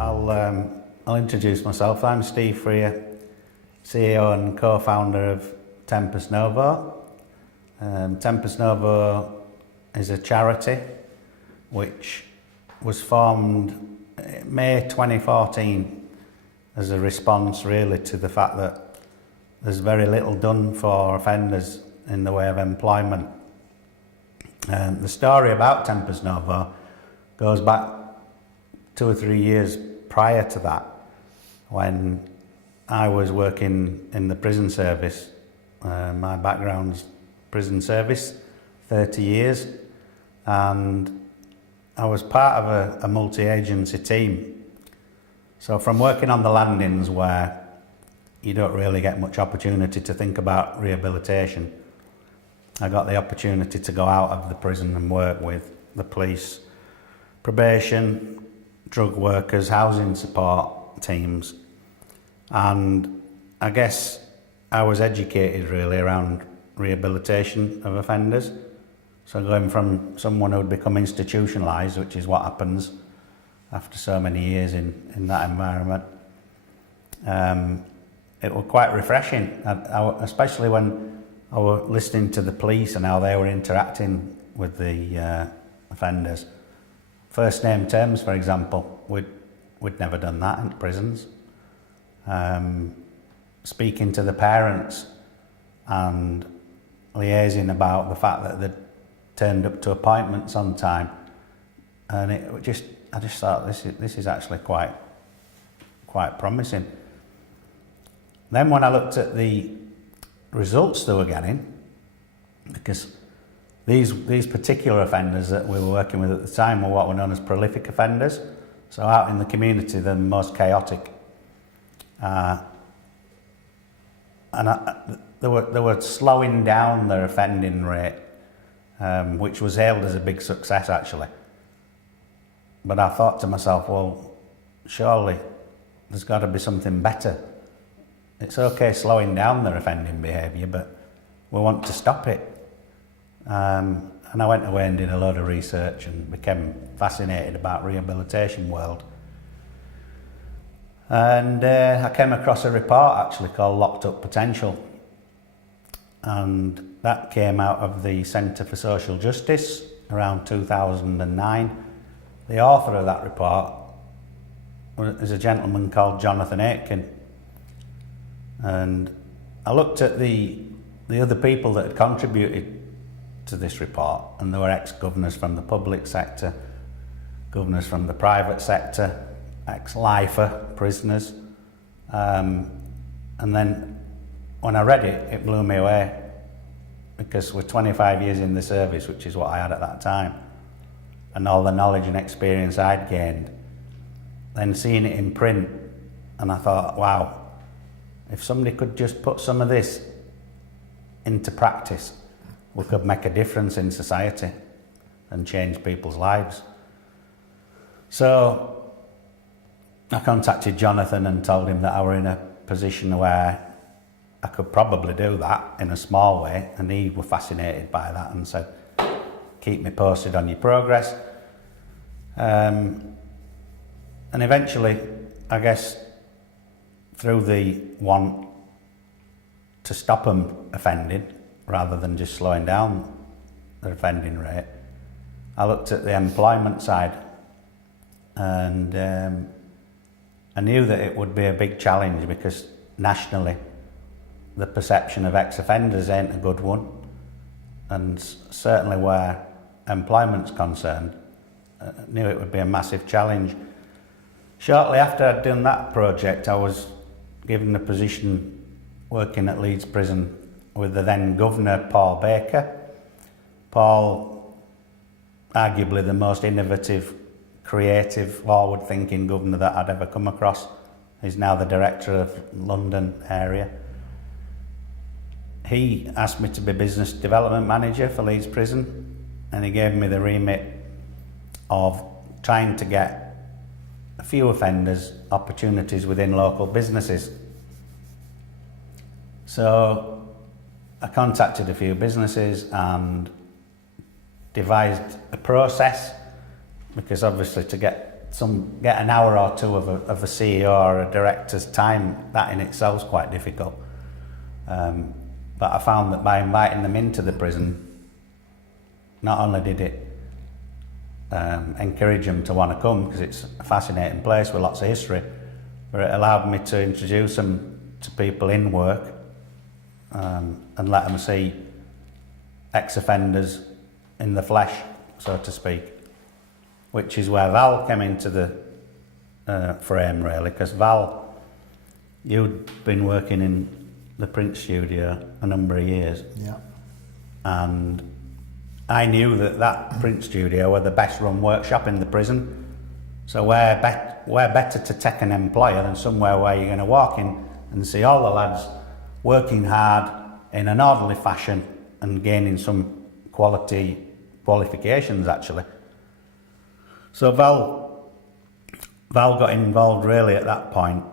I'll introduce myself. I'm Steve Freer, CEO and co-founder of Tempus Novo. Tempus Novo is a charity which was formed May 2014 as a response really to the fact that there's very little done for offenders in the way of employment. The story about Tempus Novo goes back 2 or 3 years prior to that, when I was working in the prison service. My background's prison service, 30 years, and I was part of a multi-agency team. So from working on the landings where you don't really get much opportunity to think about rehabilitation, I got the opportunity to go out of the prison and work with the police, probation, drug workers, housing support teams. And I guess I was educated really around rehabilitation of offenders. So going from someone who would become institutionalised, which is what happens after so many years in that environment, it was quite refreshing, especially when I was listening to the police and how they were interacting with the offenders. First name terms, for example, we'd never done that in prisons. Speaking to the parents and liaising about the fact that they'd turned up to appointments on time, and I just thought this is actually quite promising. Then when I looked at the results they were getting, because these particular offenders that we were working with at the time were what were known as prolific offenders. So out in the community, they're the most chaotic. They were slowing down their offending rate, which was hailed as a big success actually. But I thought to myself, well, surely there's got to be something better. It's okay slowing down their offending behaviour, but we want to stop it. And I went away and did a load of research and became fascinated about rehabilitation world. And I came across a report actually called Locked Up Potential, and that came out of the Centre for Social Justice around 2009. The author of that report is a gentleman called Jonathan Aitken, and I looked at the other people that had contributed to this report, and there were ex-governors from the public sector, governors from the private sector, ex-lifer prisoners, and then when I read it, it blew me away, because we're 25 years in the service, which is what I had at that time, and all the knowledge and experience I'd gained, then seeing it in print, and I thought, wow, if somebody could just put some of this into practice, we could make a difference in society and change people's lives. So I contacted Jonathan and told him that I were in a position where I could probably do that in a small way, and he was fascinated by that and said, keep me posted on your progress. And eventually, I guess, through the want to stop them offending, rather than just slowing down the offending rate, I looked at the employment side, and I knew that it would be a big challenge, because nationally the perception of ex-offenders ain't a good one, and certainly where employment's concerned, I knew it would be a massive challenge. Shortly after I'd done that project, I was given a position working at Leeds Prison with the then Governor, Paul Baker. Paul, arguably the most innovative, creative, forward-thinking governor that I'd ever come across. He's now the director of London area. He asked me to be business development manager for Leeds Prison, and he gave me the remit of trying to get a few offenders opportunities within local businesses. So I contacted a few businesses and devised a process, because obviously to get get an hour or two of a CEO or a director's time, that in itself is quite difficult. But I found that by inviting them into the prison, not only did it encourage them to want to come, because it's a fascinating place with lots of history, but it allowed me to introduce them to people in work and let them see ex-offenders in the flesh, so to speak, which is where Val came into the frame, really, because Val, you'd been working in the print studio a number of years. Yeah. And I knew that print studio were the best run workshop in the prison. So where better to take an employer than somewhere where you're going to walk in and see all the lads working hard in an orderly fashion and gaining some qualifications, actually. So Val got involved really at that point,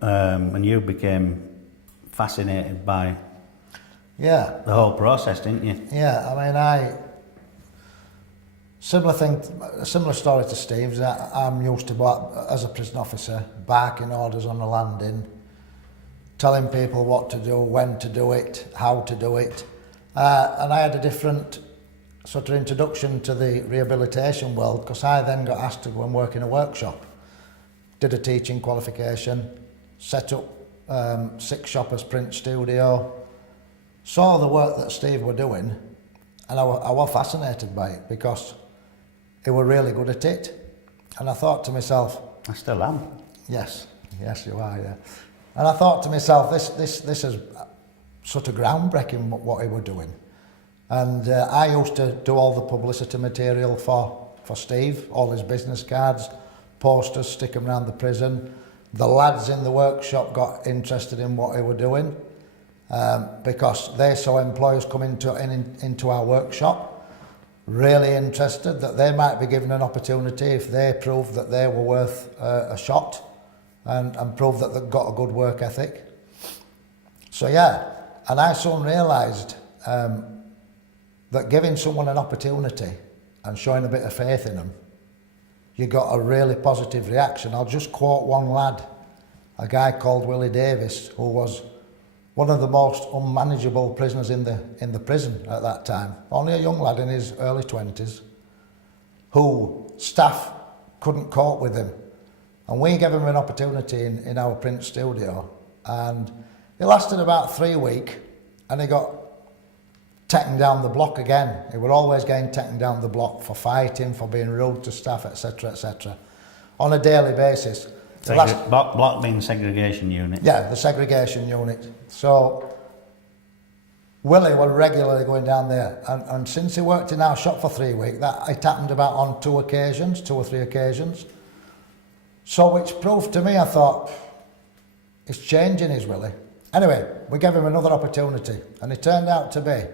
and you became fascinated by the whole process, didn't you? Yeah, I mean, similar story to Steve's. I'm used to, as a prison officer, barking orders on the landing, telling people what to do, when to do it, how to do it. And I had a different sort of introduction to the rehabilitation world, because I then got asked to go and work in a workshop. Did a teaching qualification, set up 6 Shoppers print studio, saw the work that Steve were doing, and I was fascinated by it because he were really good at it. And I thought to myself, I still am. Yes you are, yeah. And I thought to myself, this is sort of groundbreaking what he were doing. And I used to do all the publicity material for Steve, all his business cards, posters, stick them around the prison. The lads in the workshop got interested in what he were doing because they saw employers come into our workshop, really interested that they might be given an opportunity if they proved that they were worth a shot and proved that they've got a good work ethic. So yeah, and I soon realised that giving someone an opportunity and showing a bit of faith in them, you got a really positive reaction. I'll just quote one lad, a guy called Willie Davis, who was one of the most unmanageable prisoners in the prison at that time. Only a young lad in his early 20s, who staff couldn't cope with him. And we gave him an opportunity in our print studio, and it lasted about 3 weeks, and he got taken down the block again. He were always getting taken down the block for fighting, for being rude to staff, etc., etc., on a daily basis. Block being segregation unit. Yeah, the segregation unit. So Willie was regularly going down there, and since he worked in our shop for 3 weeks, it happened about on 2 or 3 occasions. So which proved to me, I thought, it's changing, is Willie. Anyway, we gave him another opportunity, and he turned out to be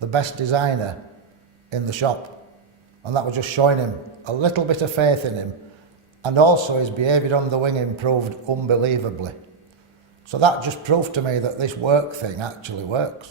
the best designer in the shop, and that was just showing him a little bit of faith in him, and also his behaviour on the wing improved unbelievably. So that just proved to me that this work thing actually works.